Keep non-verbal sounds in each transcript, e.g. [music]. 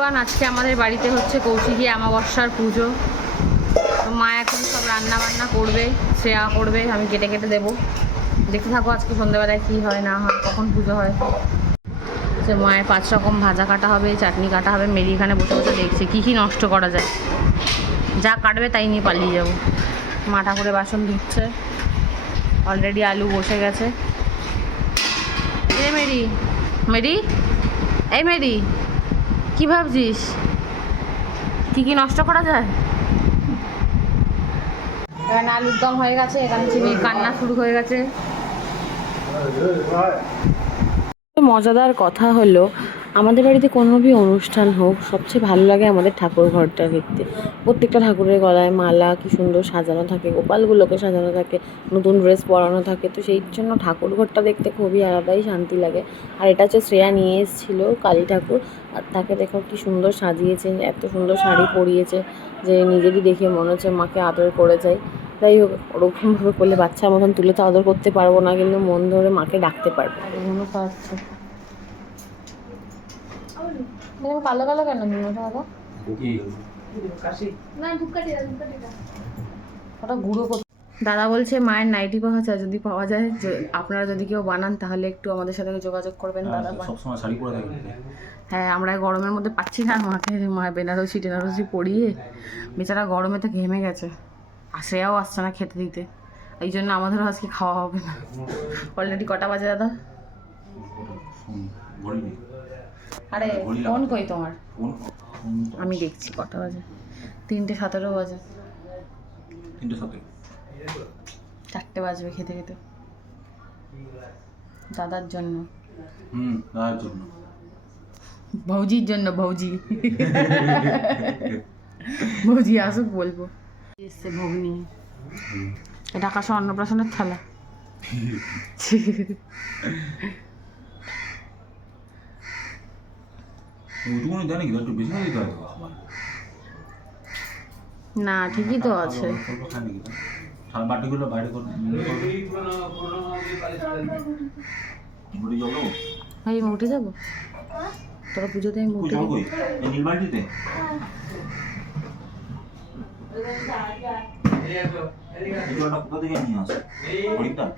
Everyone আজকে আমাদের বাড়িতে হচ্ছে কৌশিকী অমাবস্যার পুজো। তো মা এখন সব রান্না বান্না করবে শ্রেয়া করবে, আমি কেটে কেটে দেবো। দেখতে থাকো আজকে সন্ধ্যেবেলায় কী হয়, না হয়, কখন পুজো হয়। সে মায়ের পাঁচ রকম ভাজা কাটা হবে, চাটনি কাটা হবে, মেরি এখানে বসে বসে দেখছে, কী কী নষ্ট করা যায়। যা কাটবে তাই নিয়ে পালিয়ে যাব। মা ঠাকুরের বাসন ধুচ্ছে। অলরেডি আলু বসে গেছে। এ মেরি মেরি এই মেরি। কি ভাবছিস? কি কি নষ্ট করা যায়? এখানে আলুর দম হয়ে গেছে এখানে চিনি কান্না শুরু হয়ে গেছে। মজাদার কথা হলো আমাদের বাড়িতে কোনো ভি অনুষ্ঠান হোক, সবচেয়ে ভালো লাগে আমাদের ঠাকুর ঘরটা দেখতে। প্রত্যেকটা ঠাকুরের গলায় মালা, কি সুন্দর সাজানো থাকে, গোপালগুলোকে সাজানো থাকে, নতুন ড্রেস পরানো থাকে, তো সেই জন্য ঠাকুর ঘরটা দেখতে খুবই আলাদাই শান্তি লাগে। আর এটা হচ্ছে শ্রেয়া নিয়ে এসেছিল, কালী ঠাকুর, আর তাকে দেখো কি সুন্দর সাজিয়েছে, এত সুন্দর শাড়ি পরিয়েছে যে নিজেরই দেখে মনে হচ্ছে মাকে আদর করে যায়। যাই হোক ওরকমভাবে করলে বাচ্চার মতন তুলে তো আদর করতে পারব না, কিন্তু মন ধরে মাকে ডাকতে পারব। মনে কালো কালো কেন দাদা ওটা গুঁড়ো করতে দাদা বলছে মায়ের নাইটি পাওয়া যায় যদি পাওয়া যায় যে- আপনারা যদি কেউ বানান তাহলে একটু আমাদের সাথে যোগাযোগ করবেন দাদা। সবসময় শাড়ি পরে হ্যাঁ আমরা গরমের মধ্যে পাচ্ছি না মাকে মা বেনারসি টেনারসি পরিয়ে। বেচারা গরমে তো ঘেমে গেছে। আর শ্রেয়াও আসছে না খেতে দিতে। এই জন্য আমাদেরও আজকে খাওয়া হবে না। অলরেডি কটা বাজে দাদা? আরে ফোন কই তোমার? আমি দেখছি কটা বাজে? তিনটে সতেরো বাজে। তিনটে সাথে। চারটে বাজবে খেতে খেতে। দাদার জন্য। হুম তার জন্য। ভৌজির জন্য ভৌজি ভৌজি আসুক বলব। এসছে ভোগ নিয়ে এটা আকাশে অন্নপ্রাশনের থালা। [laughs] ওইটুকুনি দেয় নাকি একটু বেশি দিতে তো আমার না ঠিকই তো আছে? সারা বাটিগুলো বাইরে মুড়ি দেবো? ভাই আমি উঠে যাব তোরা পুজোতে আমি উঠে যাব? এই নীল বালতিতে? এই জলটা কোথা থেকে নিয়ে আসো? হরিদ্বার?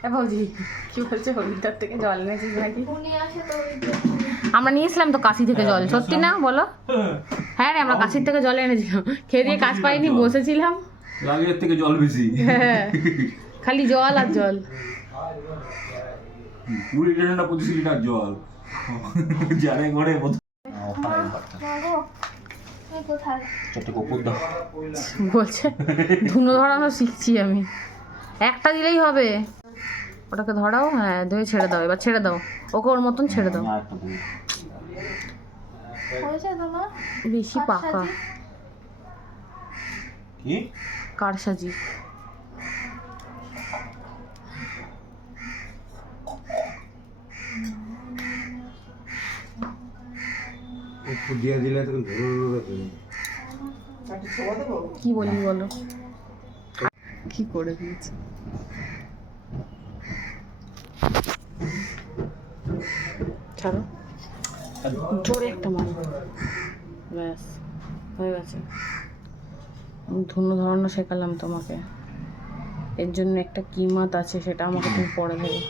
হ্যাঁ ভৌজি কি বলছে? হরিদ্বার থেকে জল এনেছিস নাকি? আমরা নিয়েছিলাম তো কাশি থেকে জল সত্যি না বলো? হ্যাঁ রে আমরা কাশির থেকে জল এনেছিলাম। খেয়ে দিয়ে কাজ পাইনি বসেছিলাম। লাগের থেকে জল বেশি। হ্যাঁ খালি জল আর জল। কুড়ি লিটার না পঁচিশ লিটার জল। জানে ঘরে বোতল চারটে কপুর দাও বলছে ধুনো ধরানো শিখছি আমি। একটা দিলেই হবে। ওটাকে ধরাও হ্যাঁ ধুয়ে ছেড়ে দাও এবার ছেড়ে দাও। ওকে ওর মতন ছেড়ে দাও। বেশি পাকা। কি? কারসাজি একটু দিয়ে দিলে তখন ঘুরে ঘুরে কি বলি বলো? কি করে দিয়েছে? ছাড়ো। জোরে একটা মারো। ব্যাস, হয়ে গেছে। আমি ধুনো ধরানো শেখালাম তোমাকে। এর জন্য একটা কিমাত আছে সেটা আমাকে তুমি পরে দেবে।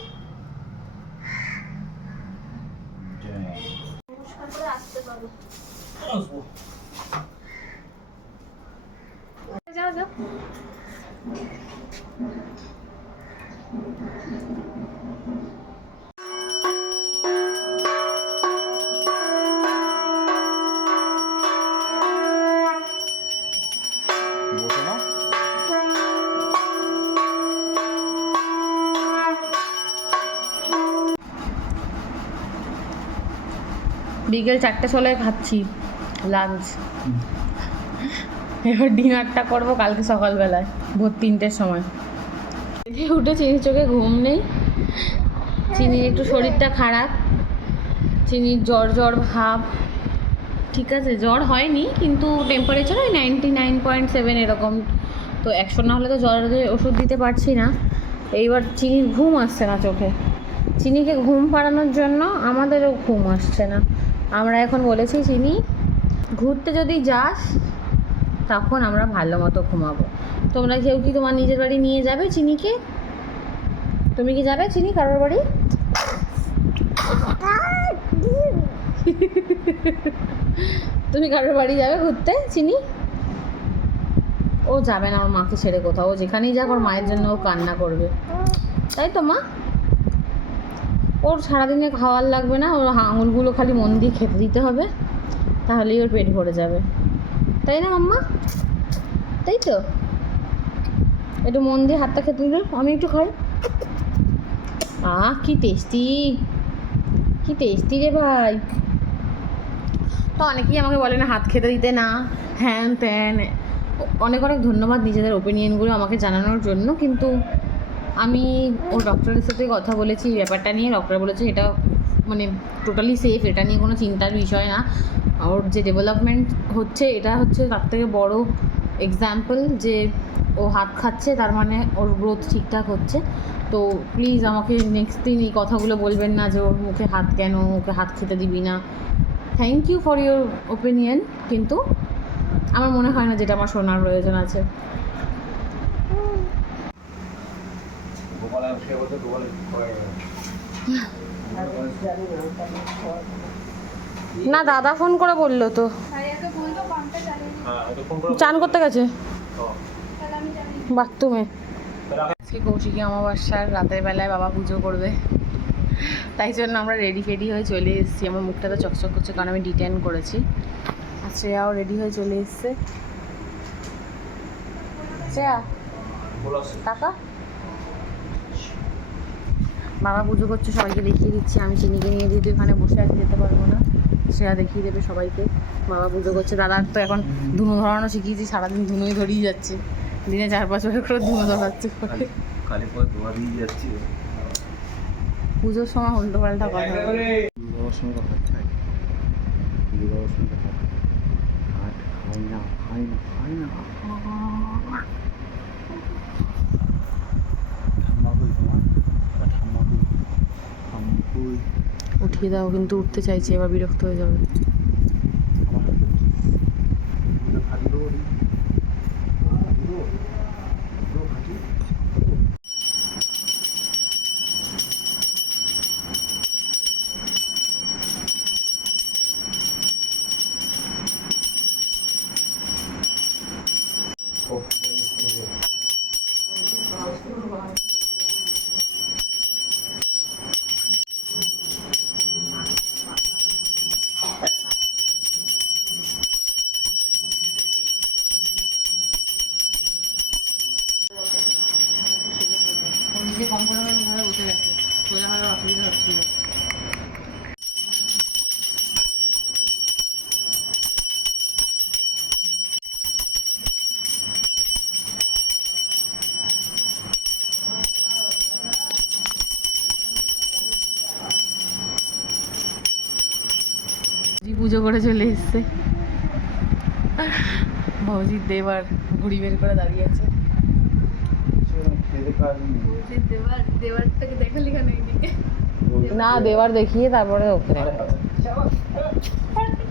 যাও যাও। বিকেল চারটে ষোলোয় খাচ্ছি লাঞ্চ এবার ডিনারটা করব কালকে সকালবেলায়, ভোর তিনটের সময়। উঠে চিনির চোখে ঘুম নেই। চিনির একটু শরীরটা খারাপ, চিনির জ্বর জ্বর ভাব। ঠিক আছে, জ্বর হয়নি, কিন্তু টেম্পারেচার ওই নাইনটি নাইন পয়েন্ট সেভেন এরকম। তো একশো না হলে তো জ্বরের ওষুধ দিতে পারছি না। এইবার চিনির ঘুম আসছে না চোখে। চিনিকে ঘুম পাড়ানোর জন্য আমাদেরও ঘুম আসছে না। আমরা এখন বলেছি, চিনি, ঘুরতে যদি যাস, তখন আমরা ভালো মতো ঘুমাবো। তোমরা কেউ কি তোমার নিজের বাড়ি নিয়ে যাবে চিনিকে? তুমি কি যাবে চিনি কারোর বাড়ি? [laughs] তুমি কারোর বাড়ি যাবে ঘুরতে চিনি? ও যাবে না, ওর মাকে ছেড়ে কোথাও। ও যেখানেই যাক, ওর মায়ের জন্য ও কান্না করবে। তাই তো, মা? ওর সারাদিনে খাওয়ার লাগবে না, ওর আঙুলগুলো খালি মন দিয়ে খেতে দিতে হবে, তাহলেই ওর পেট ভরে যাবে। তাই না মাম্মা? তাই তো? একটু মন দিয়ে হাতটা খেতে দিল, আমি একটু খাই। আহ, কি টেস্টি কি টেস্টি রে ভাই। তো অনেকেই আমাকে বলে না, হাত খেতে দিতে না, হ্যান ত্যান। অনেক অনেক ধন্যবাদ নিজেদের ওপিনিয়নগুলো আমাকে জানানোর জন্য, কিন্তু আমি ওর ডক্টরের সাথে কথা বলেছি, এই ব্যাপারটা নিয়ে ডক্টর বলেছে এটা মানে টোটালি সেফ এটা নিয়ে কোনো চিন্তার বিষয় না। ওর যে ডেভেলপমেন্ট হচ্ছে, এটা হচ্ছে তার থেকে বড় এক্সাম্পল যে ও হাত খাচ্ছে, তার মানে ওর গ্রোথ ঠিকঠাক হচ্ছে। তো প্লিজ আমাকে নেক্সট দিন এই কথাগুলো বলবেন না যে ওর মুখে হাত কেন, ওকে হাত খেতে দিবি না। Thank you for your opinion কিন্তু আমার মনে হয় না যেটা আমার শোনার প্রয়োজন আছে গোপালের সে বলতে গোপালের করে না দাদা ফোন করে বলল তো। দিতে। চান করতে গেছে? তাহলে আমি জানি বাথরুমে। আজকে কৌশিকী অমাবস্যার রাতের বেলায় বাবা পুজো করবে। তাই জন্য আমরা রেডি ফেডি হয়ে চলে এসেছি। আমার মুখটা তো চকচক করছে কারণ আমি ডিটেন করেছি। আর শ্রেয়াও রেডি হয়ে চলে এসছে। শ্রেয়া টাকা বাবা পুজো করছে সবাইকে দেখিয়ে দিচ্ছি। আমি চিনিকে নিয়ে যেহেতু এখানে বসে আছি যেতে পারব না। শ্রেয়া দেখিয়ে দেবে সবাইকে। বাবা পুজো করছে। দাদা তো এখন ধুনো ধরানো শিখিয়েছি সারাদিন ধুনোই ধরিয়ে যাচ্ছে। দিনে চার পাঁচ বছর করে ধুনো ধরাচ্ছে পুজোর সময় উল্টো পাল্টা কথা না খাই না খাই না ঠাম্মা কই তোমার ঠাম্মা কই ঠাম্মা কই উঠিয়ে দাও কিন্তু উঠতে চাইছি এবার বিরক্ত হয়ে যাবে। বসে গেছে। সোজা অসুবিধা হচ্ছিল। পুজো করে চলে এসছে। ভৌজির দেবার ঘুড়ি বের করে দাঁড়িয়ে আছে খেতে পারিনি বলছি দেওয়ার দেওয়ারটাকে দেখালি কেন এইদিকে না দেওয়ার দেখিয়ে তারপরে ওকে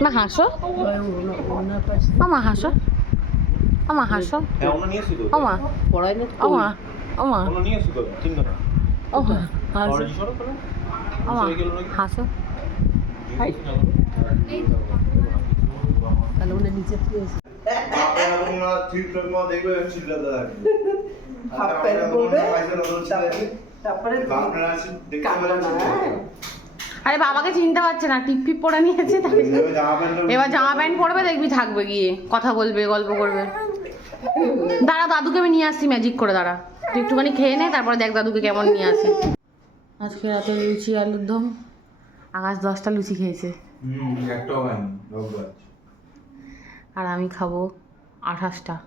মা হাসো। আমা হাসো। আমা হাসো। হ্যাঁ আমা পড়াই না আমা আমা হাসো। আমা হয়ে? হাসো। তাহলে ওটা নিচে থেকে এসে। হাফ প্যান্ট পরবে তারপরে- তারপরে কামড়া না? আরে বাবাকে চিনতে পারছে না টিপ টিপ পরে নিয়েছে এবার জামা প্যান্ট পরবে। দেখবি থাকবে গিয়ে কথা বলবে গল্প করবে। দাঁড়া দাদুকে আমি নিয়ে আসছি ম্যাজিক করে দাঁড়া। তুই একটুখানি খেয়ে নে তারপরে দেখ দাদুকে কেমন নিয়ে আসি। আজকে রাতে লুচি আলুর দম। আকাশ দশটা লুচি খেয়েছে। আর আমি খাব আঠাশটা।